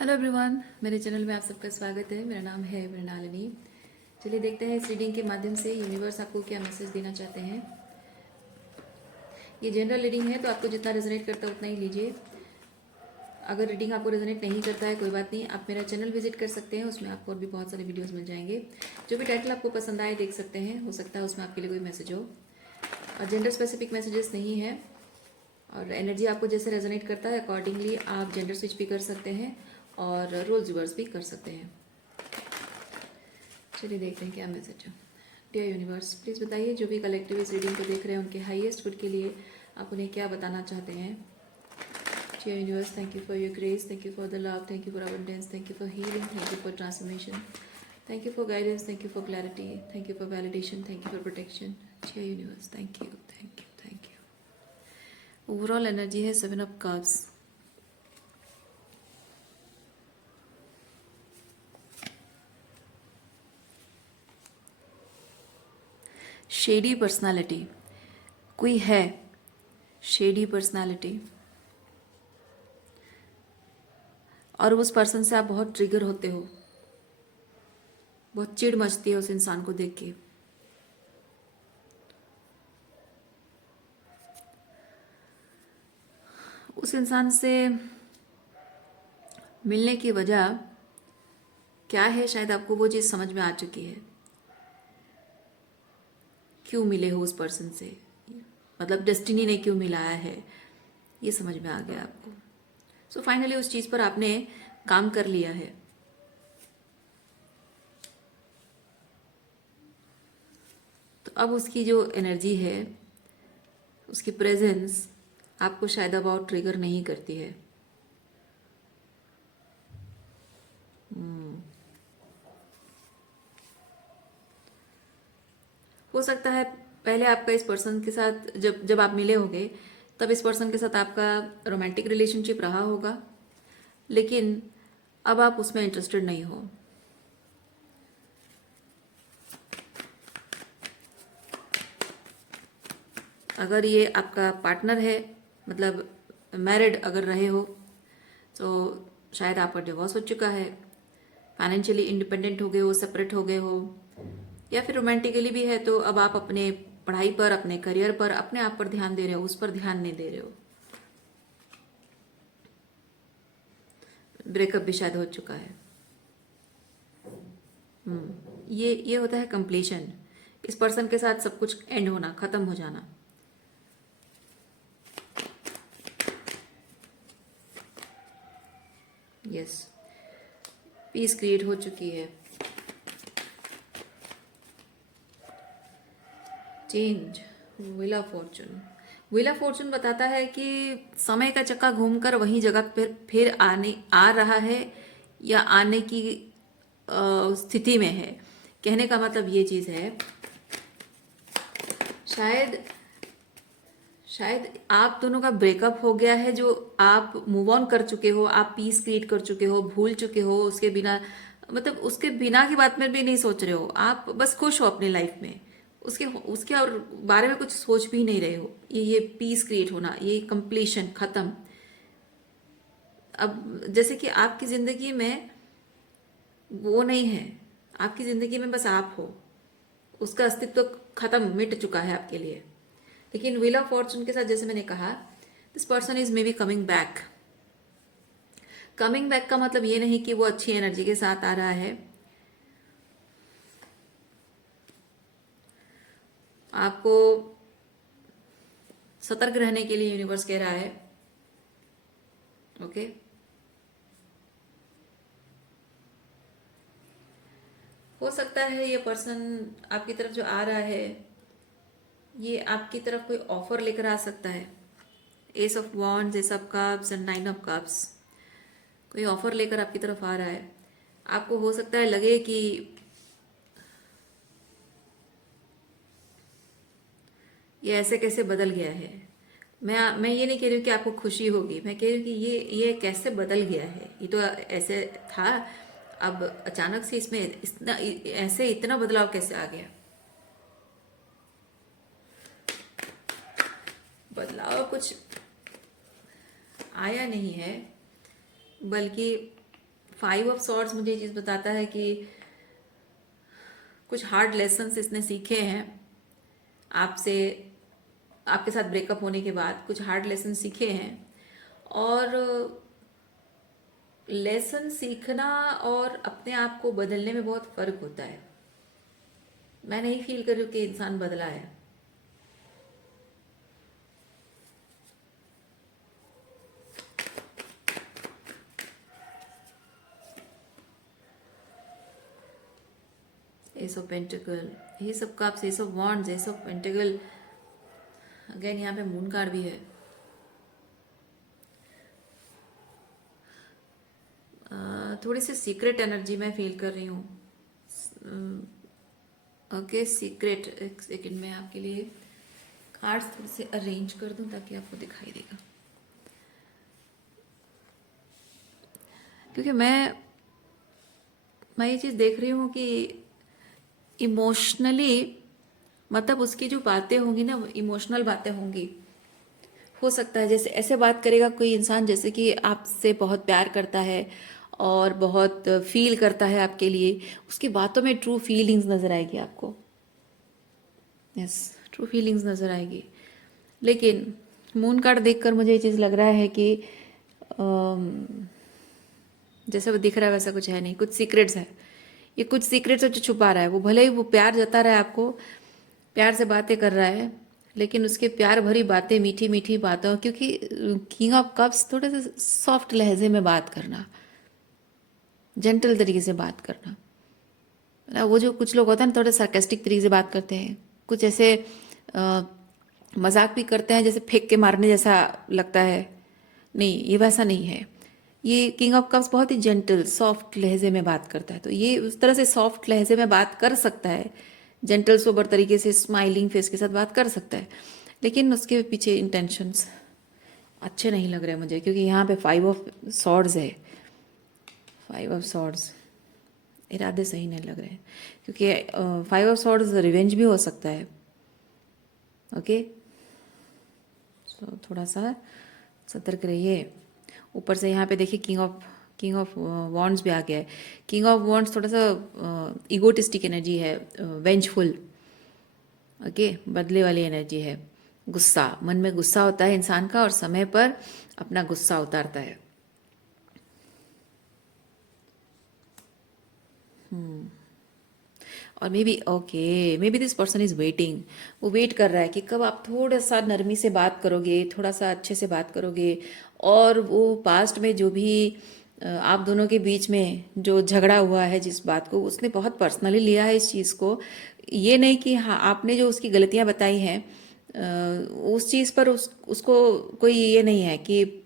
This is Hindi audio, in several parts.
हेलो एवरीवन, मेरे चैनल में आप सबका स्वागत है। मेरा नाम है मृणालिनी। चलिए देखते हैं इस रीडिंग के माध्यम से यूनिवर्स आपको क्या मैसेज देना चाहते हैं। ये जनरल रीडिंग है, तो आपको जितना रेजोनेट करता है उतना ही लीजिए। अगर रीडिंग आपको रेजोनेट नहीं करता है कोई बात नहीं, आप मेरा चैनल विजिट कर सकते हैं। उसमें आपको और भी बहुत सारे वीडियोज़ मिल जाएंगे। जो भी टाइटल आपको पसंद आए देख सकते हैं, हो सकता है उसमें आपके लिए कोई मैसेज हो। और जेंडर स्पेसिफिक मैसेजेस नहीं है। और एनर्जी आपको जैसे रेजोनेट करता है अकॉर्डिंगली आप जेंडर स्विच भी कर सकते हैं और रोल रिवर्स भी कर सकते हैं। चलिए देखते हैं क्या मैसेज है। डियर यूनिवर्स, प्लीज़ बताइए जो भी कलेक्टिव इस रीडिंग को देख रहे हैं उनके हाईएस्ट गुड के लिए आप उन्हें क्या बताना चाहते हैं। Dear universe, thank you for your grace, thank you for the love, thank you for abundance, thank you for healing, thank you for transformation, thank you for guidance, thank you for clarity, thank you for validation, thank you for protection. Dear universe, thank you, thank you, thank you. Overall energy है 7 ऑफ कप्स। शेडी पर्सनालिटी कोई है, शेडी पर्सनालिटी, और उस पर्सन से आप बहुत ट्रिगर होते हो, बहुत चिढ़ मचती है उस इंसान को देख के। उस इंसान से मिलने की वजह क्या है, शायद आपको वो चीज़ समझ में आ चुकी है। क्यों मिले हो उस पर्सन से, मतलब डेस्टिनी ने क्यों मिलाया है, ये समझ में आ गया आपको। सो फाइनली उस चीज़ पर आपने काम कर लिया है। तो अब उसकी जो एनर्जी है, उसकी प्रेजेंस आपको शायद अब और ट्रिगर नहीं करती है। हो सकता है पहले आपका इस पर्सन के साथ जब जब आप मिले होंगे तब इस पर्सन के साथ आपका रोमांटिक रिलेशनशिप रहा होगा, लेकिन अब आप उसमें इंटरेस्टेड नहीं हो। अगर ये आपका पार्टनर है, मतलब मैरिड अगर रहे हो, तो शायद आपका डिवोर्स हो चुका है, फाइनेंशियली इंडिपेंडेंट हो गए हो, सेपरेट हो गए हो, या फिर रोमांटिकली भी है तो अब आप अपने पढ़ाई पर, अपने करियर पर, अपने आप पर ध्यान दे रहे हो, उस पर ध्यान नहीं दे रहे हो। ब्रेकअप भी शायद हो चुका है। ये होता है कंप्लीशन। इस पर्सन के साथ सब कुछ एंड होना, खत्म हो जाना। यस, पीस क्रिएट हो चुकी है। Change, wheel of Fortune. Wheel of Fortune बताता है कि समय का चक्का घूमकर वही जगह पर फिर आने आ रहा है या आने की स्थिति में है। कहने का मतलब ये चीज़ है, शायद शायद आप दोनों का ब्रेकअप हो गया है, जो आप मूव ऑन कर चुके हो, आप पीस क्रिएट कर चुके हो, भूल चुके हो उसके बिना, मतलब उसके बिना की बात में भी नहीं सोच रहे हो, आप बस खुश हो अपनी लाइफ में, उसके उसके और बारे में कुछ सोच भी नहीं रहे हो। ये पीस क्रिएट होना, ये कंप्लीशन, खत्म। अब जैसे कि आपकी जिंदगी में वो नहीं है, आपकी जिंदगी में बस आप हो, उसका अस्तित्व खत्म, मिट चुका है आपके लिए। लेकिन व्हील ऑफ फॉर्चून के साथ जैसे मैंने कहा, this person is may be coming back. Coming back का मतलब ये नहीं कि वो अच्छी एनर्जी के साथ आ रहा है। आपको सतर्क रहने के लिए यूनिवर्स कह रहा है। ओके, हो सकता है ये पर्सन आपकी तरफ जो आ रहा है, ये आपकी तरफ कोई ऑफर लेकर आ सकता है। S of wands, S of cups and 9 of cups, कोई ऑफर लेकर आपकी तरफ आ रहा है। आपको हो सकता है लगे कि ये ऐसे कैसे बदल गया है। मैं ये नहीं कह रही हूँ कि आपको खुशी होगी, मैं कह रही हूँ कि ये कैसे बदल गया है। ये तो ऐसे था, अब अचानक से इसमें इतना ऐसे इतना बदलाव कैसे आ गया। बदलाव कुछ आया नहीं है, बल्कि 5 ऑफ सॉर्ड्स मुझे ये चीज़ बताता है कि कुछ हार्ड लेसन्स इसने सीखे हैं आपसे, आपके साथ ब्रेकअप होने के बाद कुछ हार्ड लेसन सीखे हैं। और लेसन सीखना और अपने आप को बदलने में बहुत फर्क होता है। मैं नहीं फील कर रही हूँ कि इंसान बदला है। एस ऑफ पेंटिकल, ये सब का आपसे S of wands, S of pentacle, again यहाँ पे मून कार्ड भी है। थोड़ी सी सीक्रेट एनर्जी मैं फील कर रही हूँ। ओके सीक्रेट, एक सेकेंड में आपके लिए कार्ड्स थोड़े से अरेंज कर दूं ताकि आपको दिखाई देगा, क्योंकि मैं ये चीज़ देख रही हूँ कि इमोशनली, मतलब उसकी जो बातें होंगी ना, इमोशनल बातें होंगी। हो सकता है जैसे ऐसे बात करेगा कोई इंसान जैसे कि आपसे बहुत प्यार करता है और बहुत फील करता है आपके लिए, उसकी बातों में ट्रू फीलिंग्स नज़र आएगी आपको। यस, ट्रू फीलिंग्स नज़र आएगी। लेकिन मून कार्ड देखकर मुझे ये चीज़ लग रहा है कि जैसे वो दिख रहा है वैसा कुछ है नहीं, कुछ सीक्रेट्स है। ये कुछ सीक्रेट्स जो छुपा रहा है, वो भले ही वो प्यार जता रहा है आपको, प्यार से बातें कर रहा है, लेकिन उसके प्यार भरी बातें, मीठी मीठी बातें, क्योंकि किंग ऑफ कप्स थोड़े से सॉफ्ट लहजे में बात करना, जेंटल तरीके से बात करना। वो जो कुछ लोग होते हैं ना, थोड़े सार्केस्टिक तरीके से बात करते हैं, कुछ ऐसे मजाक भी करते हैं, जैसे फेंक के मारने जैसा लगता है। नहीं, ये वैसा नहीं है। ये किंग ऑफ कप्स बहुत ही जेंटल सॉफ्ट लहजे में बात करता है, तो ये उस तरह से सॉफ्ट लहजे में बात कर सकता है, जेंटल सोबर तरीके से स्माइलिंग फेस के साथ बात कर सकता है। लेकिन उसके पीछे इंटेंशंस अच्छे नहीं लग रहे मुझे, क्योंकि यहाँ पे 5 ऑफ सॉर्ड्स है। 5 ऑफ सॉर्ड्स इरादे सही नहीं लग रहे हैं, क्योंकि 5 ऑफ सॉर्ड्स रिवेंज भी हो सकता है। ओके, सो थोड़ा सा सतर्क रहिए। ऊपर से यहाँ पे देखिए किंग ऑफ वॉन्ड्स भी आ गया है। किंग ऑफ वॉन्ड्स थोड़ा सा ईगोटिस्टिक एनर्जी है, वेंजफुल, ओके, बदले वाली एनर्जी है। गुस्सा, मन में गुस्सा होता है इंसान का और समय पर अपना गुस्सा उतारता है। और may be this person is waiting, वो वेट कर रहा है कि कब आप थोड़ा सा नरमी से बात करोगे, थोड़ा सा अच्छे से बात करोगे, और वो पास्ट में जो भी आप दोनों के बीच में जो झगड़ा हुआ है, जिस बात को उसने बहुत पर्सनली लिया है इस चीज़ को। ये नहीं कि हाँ, आपने जो उसकी गलतियां बताई हैं उस चीज़ पर उसको कोई ये नहीं है कि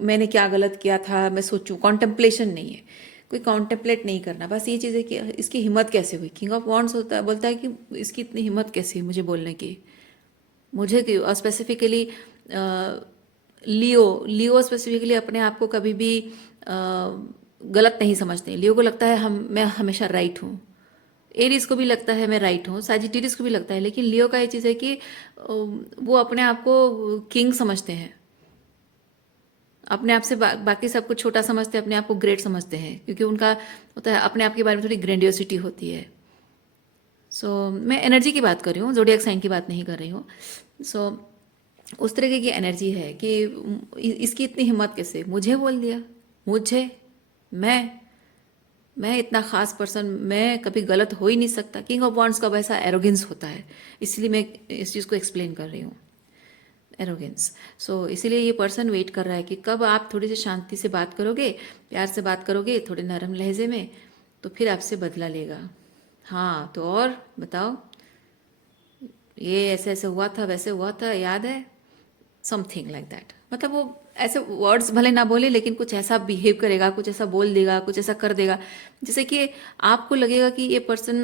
मैंने क्या गलत किया था, मैं सोचूं, कॉन्टेम्पलेशन नहीं है, कोई कॉन्टेम्पलेट नहीं करना। बस ये चीज़ है कि इसकी हिम्मत कैसे हुई। किंग ऑफ वॉन्ड्स होता है, बोलता है कि इसकी इतनी हिम्मत कैसे हुई मुझे बोलने की, मुझे क्यों। स्पेसिफिकली लियो स्पेसिफिकली अपने आप को कभी भी गलत नहीं समझते। लियो को लगता है मैं हमेशा राइट हूँ। एरीज को भी लगता है मैं राइट हूँ, सैजिटेरियस को भी लगता है। लेकिन लियो का ये चीज़ है कि वो अपने आप को किंग समझते हैं, अपने आप से बाकी सबको छोटा समझते हैं, अपने आप को ग्रेट समझते हैं, क्योंकि उनका होता है अपने आप के बारे में थोड़ी ग्रेंडियोसिटी होती है। सो मैं एनर्जी की बात कर रही हूँ, जोडियक साइन की बात नहीं कर रही हूँ। सो उस तरीके की एनर्जी है कि इसकी इतनी हिम्मत कैसे, मुझे बोल दिया, मुझे, मैं इतना खास पर्सन, मैं कभी गलत हो ही नहीं सकता। किंग ऑफ वॉन्ड्स का वैसा एरोगेंस होता है, इसलिए मैं इस चीज़ को एक्सप्लेन कर रही हूँ, एरोगेंस। सो इसीलिए ये पर्सन वेट कर रहा है कि कब आप थोड़ी सी शांति से बात करोगे, प्यार से बात करोगे, थोड़े नरम लहजे में, तो फिर आपसे बदला लेगा। हाँ, तो और बताओ, ये ऐसे ऐसे हुआ था, वैसे हुआ था, याद है, समथिंग लाइक दैट। मतलब वो ऐसे वर्ड्स भले ना बोले, लेकिन कुछ ऐसा बिहेव करेगा, कुछ ऐसा बोल देगा, कुछ ऐसा कर देगा, जैसे कि आपको लगेगा कि ये पर्सन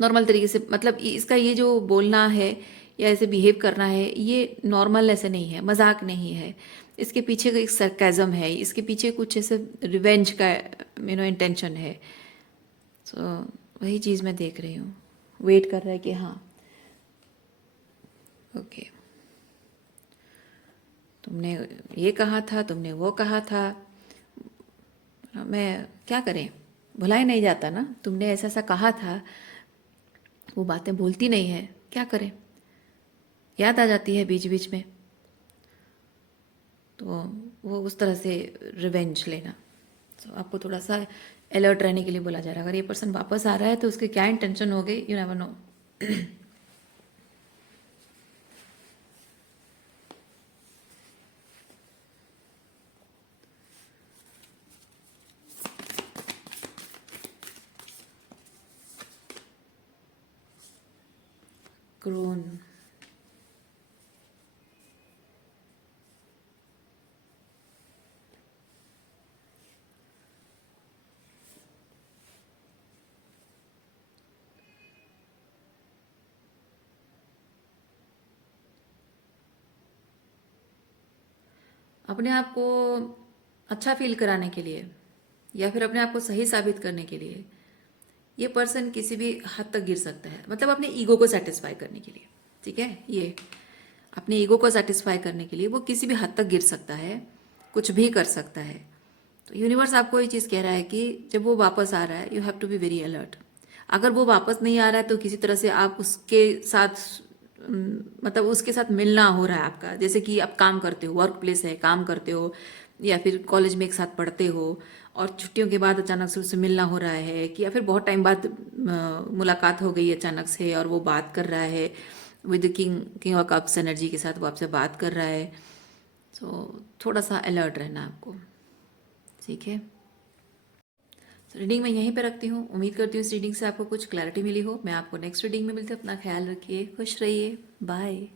नॉर्मल तरीके से, मतलब इसका ये जो बोलना है या ऐसे बिहेव करना है, ये नॉर्मल ऐसे नहीं है, मजाक नहीं है, इसके पीछे एक सरकाज़म है, इसके पीछे कुछ ऐसे रिवेंज का इंटेंशन है। सो वही चीज़ मैं देख रही हूँ, वेट कर रहा है कि हाँ ओके, तुमने ये कहा था, तुमने वो कहा था, मैं क्या करें, भुला ही नहीं जाता ना, तुमने ऐसा ऐसा कहा था, वो बातें भूलती नहीं है, क्या करें, याद आ जाती है बीच बीच में। तो वो उस तरह से रिवेंज लेना। तो आपको थोड़ा सा अलर्ट रहने के लिए बोला जा रहा है। अगर ये पर्सन वापस आ रहा है तो उसके क्या इंटेंशन हो गई, यू नेवर नो। क्रोन, अपने आप को अच्छा फील कराने के लिए या फिर अपने आप को सही साबित करने के लिए ये पर्सन किसी भी हद तक गिर सकता है, मतलब अपने ईगो को सेटिस्फाई करने के लिए, ठीक है, ये अपने ईगो को सेटिस्फाई करने के लिए वो किसी भी हद तक गिर सकता है, कुछ भी कर सकता है। तो यूनिवर्स आपको ये चीज़ कह रहा है कि जब वो वापस आ रहा है you have to be very alert. अगर वो वापस नहीं आ रहा है तो किसी तरह से आप उसके साथ मतलब उसके साथ मिलना हो रहा है आपका, जैसे कि आप काम करते हो, वर्क प्लेस है, काम करते हो या फिर कॉलेज में एक साथ पढ़ते हो और छुट्टियों के बाद अचानक से उससे मिलना हो रहा है, कि या फिर बहुत टाइम बाद मुलाकात हो गई अचानक से और वो बात कर रहा है with king of cups energy के साथ वो आपसे बात कर रहा है। तो थोड़ा सा अलर्ट रहना आपको, ठीक है। तो रीडिंग मैं यहीं पे रखती हूँ। उम्मीद करती हूँ इस रीडिंग से आपको कुछ क्लैरिटी मिली हो। मैं आपको नेक्स्ट रीडिंग में मिलती हूँ। अपना ख्याल रखिए, खुश रहिए, बाय।